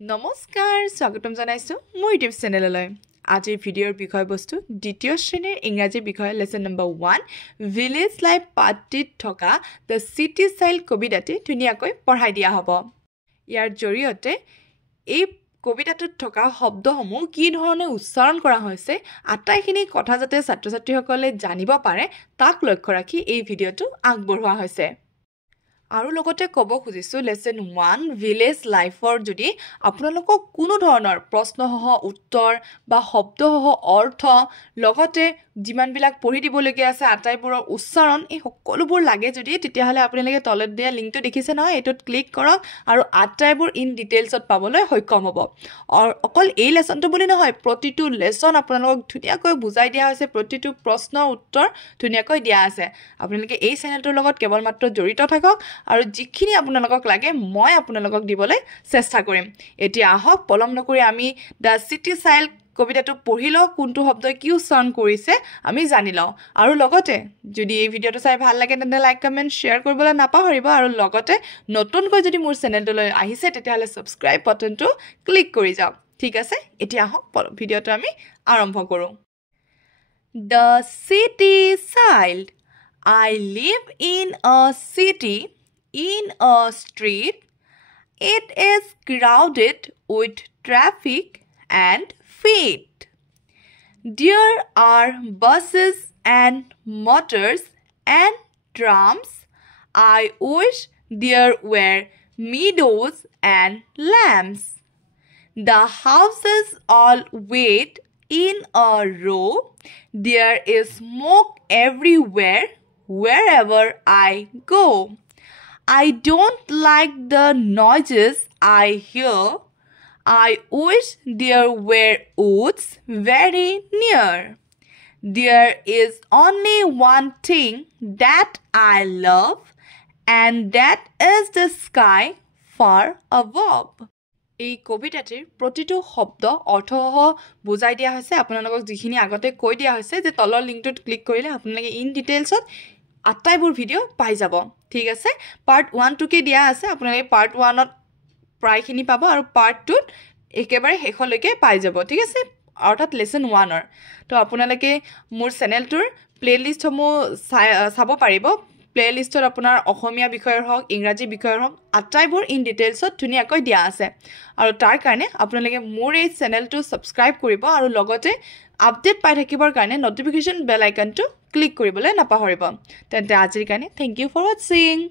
নমস্কাৰ স্বাগতম জনাইছো মোৰ ইউটিউব চেনেললৈ আজিৰ ভিডিঅ'ৰ বিষয়বস্তু দ্বিতীয় শ্ৰেণীৰ ইংৰাজী বিষয় লেসন নম্বৰ 1 ভিলেজ লাইফ পাৰ্টিত থকা দ্য সিটি চাইল্ড কবিতাটি ধুনীয়াকৈ পঢ়াই দিয়া হ'ব ইয়াৰ জৰিয়তে এই কবিতাটোত থকা শব্দসমূহ কি ধৰণে উচ্চাৰণ কৰা হৈছে আটাইখিনি কথা যাতে ছাত্ৰ-ছাত্ৰীসকলে জানিব পাৰে তাক লক্ষ্য ৰাখি এই ভিডিঅ'টো আগবঢ়োৱা হৈছে আৰু লগতে ক'ব খুজিছো লেসন 1 ভিলেজ লাইফৰ যদি আপোনালোকক কোনো ধৰণৰ প্ৰশ্নসহ উত্তৰ বা শব্দসহ অৰ্থ লগতে যিমানবিলাক পঢ়ি দিবলগীয়া আছে আটাইবোৰৰ উচ্চাৰণ এই সকলোবোৰ লাগে যদি তেতিয়াহলে আপোনালোকে তলত দিয়া লিংকটো দেখিছে নহয় এটোত ক্লিক কৰক আৰু আটাইবোৰ ইন ডিটেইলছত পাবলৈ সক্ষম হ'ব অকল এই লেসনটো বুলি নহয় প্ৰতিটো লেসন আপোনালোকক ধুনীয়াকৈ বুজাই দিয়া হৈছে প্ৰতিটো প্ৰশ্ন উত্তৰ ধুনীয়াকৈ দিয়া আছে আপোনালোকে এই চেনেলটোৰ লগত কেৱল মাত্ৰ জড়িত থাকক আৰু যিখিনি আপোনালোকক লাগে মই আপোনালোকক দিবলৈ চেষ্টা কৰিম এতিয়া আহক পলম নকৰি আমি দা সিটি চাইল্ড কবিতাটো পঢ়িলো কোনটো শব্দই কি উচ্চাৰণ কৰিছে আমি জানি লওঁ আৰু লগতে যদি এই ভিডিঅটো চাই ভাল লাগে তেন্তে লাইক কমেন্ট শেয়াৰ কৰিবলৈ নাপাহৰিব আৰু লগতে নতুনকৈ যদি মোৰ চেনেলটোলৈ আহিছে তেতিয়াহলে সাবস্ক্ৰাইব বাটনটো ক্লিক কৰি যাওক ঠিক আছে এতিয়া আহক ভিডিঅটো আমি আৰম্ভ কৰো The city child I live in a city in a street it is crowded with traffic and feet there are buses and motors and trams I wish there were meadows and lambs the houses all wait in a row there is smoke everywhere wherever I go I don't like the noises I hear. I wish there were woods very near. There is only one thing that I love, and that is the sky far above. এই কবিতাটিৰ প্ৰতিটো শব্দ অৰ্থসহ বুজাই দিয়া হৈছে আপোনালোকক যিখিনি আগতে কৈ দিয়া হৈছে যে তলৰ লিংকটোত ক্লিক কৰিলে আপোনালোকে ইন ডিটেইলছত আটাইবোৰ ভিডিও পাই যাব ঠিক আছে পাৰ্ট 1 টুকে দিয়া আছে আপোনালোকে পাৰ্ট 1 ত প্ৰায়খিনি পাব আৰু পাৰ্ট 2 ত একেবাৰে শেষলৈকে পাই যাব ঠিক আছে অৰ্থাৎ লেসন 1 ৰ তো আপোনালোকে মোৰ চেনেলটোৰ প্লেলিষ্টসমূহ চাব পাৰিব প্লেলিষ্টত আপোনাৰ অসমীয়া বিষয়ৰ হওক ইংৰাজী বিষয়ৰ হওক আটাইবোৰ ইন ডিটেইলছত ধুনীয়াকৈ দিয়া আছে আৰু তাৰ কাৰণে আপোনালোকে মোৰ এই চেনেলটো সাবস্ক্ৰাইব কৰিব আৰু লগতে আপডেট পাই থাকিবৰ কাৰণে নটিফিকেশন বেল আইকনটো ক্লিক কৰিবলৈ নাপাহৰিব তেন্তে আজিৰ কাৰণে থ্যাংক ইউ ফৰ ওয়াচিং